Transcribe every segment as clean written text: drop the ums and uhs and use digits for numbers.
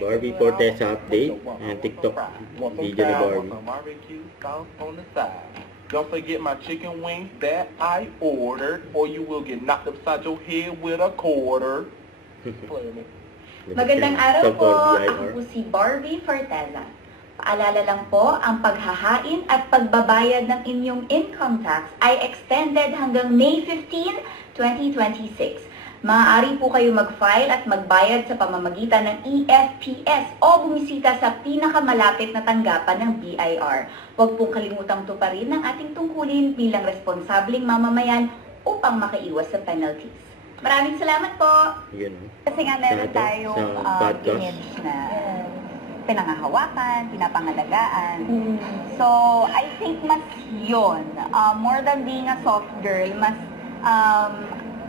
Barbie Fortesa update and TikTok video ni Barbie. Barbecue sauce on the side. Don't forget my chicken wings that I ordered, or you will get knocked upside your head with a quarter. Magandang araw po, ako po si Barbie Fortesa. Paalala lang po, ang paghahain at pagbabayad ng inyong income tax ay extended hanggang May 15, 2026. Maaari po kayo mag-file at magbayad sa pamamagitan ng EFPS o bumisita sa pinakamalapit na tanggapan ng BIR. Huwag pong kalimutang tuparin ang ating tungkulin bilang responsableng mamamayan upang makaiwas sa penalties. Maraming salamat po! Yun. Kasi nga meron tayong image na pinangahawakan, pinapangalagaan. So, I think mas yun. More than being a soft girl, mas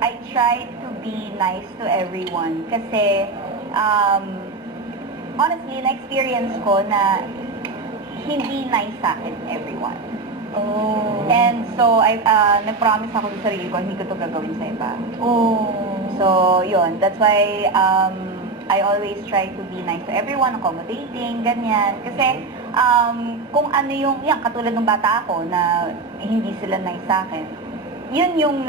I try to be nice to everyone. Kasi, honestly, na-experience ko na hindi nice sa akin everyone. Oh. And so, nag-promise ako sa sarili ko, hindi ko to gagawin sa iba. Oh. So, yun. That's why, I always try to be nice to everyone, accommodating, ganyan. Kasi, kung ano yung, yan, katulad ng bata ako na hindi sila nice sa akin, yun yung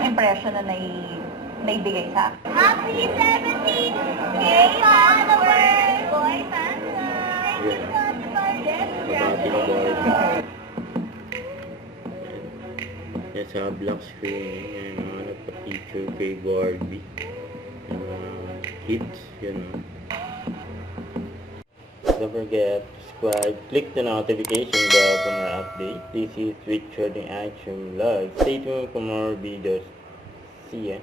impression na naibigay sa akin. Happy 17th Gay followers! Boy fans! Thank you so much for this. Yan sa black screen, yung mga nagpa-picture kay Barbie. Yung mga hits, yun. Don't forget to subscribe, click the notification bell for more updates. This is Richard in Action Live. Stay tuned for more videos. See ya.